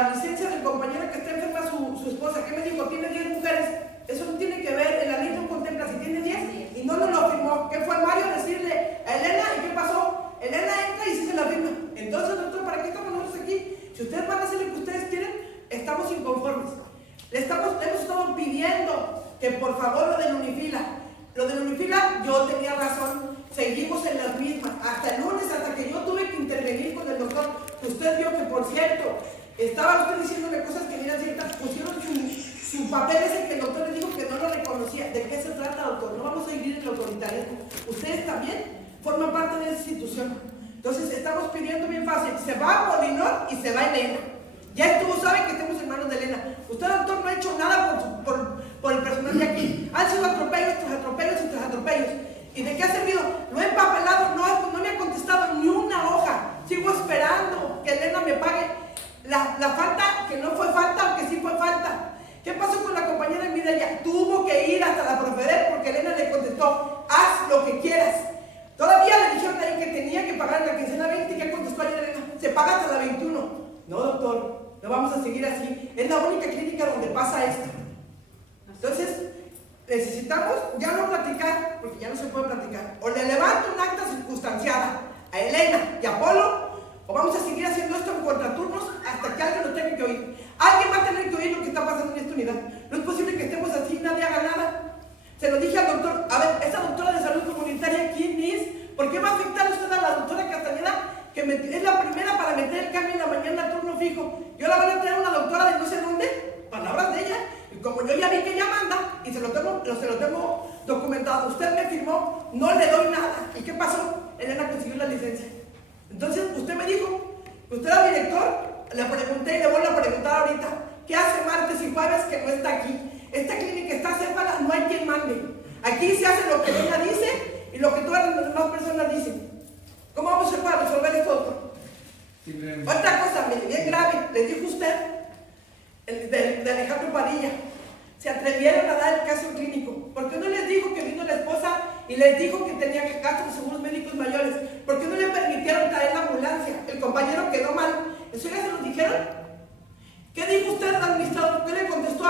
la licencia del compañero que está enferma su esposa, ¿qué me dijo? Tiene 10 mujeres. Eso no tiene que ver, en la ley no contempla si tiene 10 y no nos lo firmó. ¿Qué fue Mario a decirle a Elena? ¿Y qué pasó? Elena entra y sí se la firma. Entonces, doctor, ¿para qué estamos nosotros aquí? Si ustedes van a hacer lo que ustedes quieren, estamos inconformes. Le hemos estado pidiendo que por favor lo del Unifila. Lo del Unifila, yo tenía razón, seguimos en las mismas. Hasta el lunes, hasta que yo tuve que intervenir con el doctor, que usted vio que, por cierto, estaba usted diciéndole cosas que eran ciertas, pusieron su papel ese que el doctor le dijo que no lo reconocía. ¿De qué se trata, doctor? No vamos a vivir en el autoritarismo. Ustedes también forman parte de esa institución. Entonces estamos pidiendo bien fácil, se va Molinón y se va Elena. Ya estuvo, saben que estamos en manos de Elena. Usted, doctor, no ha hecho nada por el personal de aquí. Han sido atropellos tras atropellos y tras atropellos. ¿Y de qué ha servido? Lo he empapelado, no me ha contestado ni una hoja. Sigo esperando que Elena me pague la falta, que no fue falta o que sí fue falta. ¿Qué pasó con la compañera Mireya? Tuvo que ir hasta la Profeder porque Elena le contestó, haz lo que quieras. Todavía le dijeron ahí que tenía que pagar la quincena 20 y ¿qué contestó ayer Elena? Se paga hasta la 21. No, doctor, no vamos a seguir así. Es la única clínica donde pasa esto. Entonces, necesitamos ya no platicar, porque ya no se puede platicar. O le levanto un acta circunstanciada a Elena y a Polo, o vamos a seguir haciendo esto en contraturnos hasta que alguien lo tenga que oír. Alguien va a tener que oír lo que está pasando en esta unidad. No es posible que estemos así y nadie haga nada. Se lo dije al doctor, a ver, esa doctora de salud comunitaria, ¿quién es? ¿Por qué va a afectar usted a la doctora Castañeda, que es la primera para meter el cambio en la mañana al turno fijo? Yo la voy a traer a una doctora de no sé dónde, palabras de ella, y como yo ya vi que ella manda, y se lo tengo documentado, usted me firmó, no le doy nada. ¿Y qué pasó? Elena consiguió la licencia. Entonces, usted me dijo, usted era director, le pregunté y le vuelvo a preguntar ahorita, ¿qué hace martes y jueves que no está aquí? Esta clínica está cerrada, no hay quien mande. Aquí se hace lo que ella dice y lo que todas las demás personas dicen. ¿Cómo vamos a hacer para resolver esto, doctor? Otra cosa, bien grave, le dijo usted, de Alejandro Padilla, se atrevieron a dar el caso clínico. ¿Por qué no les dijo que vino la esposa y les dijo que tenía que gastos de seguros médicos mayores? ¿Por qué no le permitieron traer la ambulancia? El compañero quedó mal. ¿Eso ya se lo dijeron? ¿Qué dijo usted al administrador? ¿Qué le contestó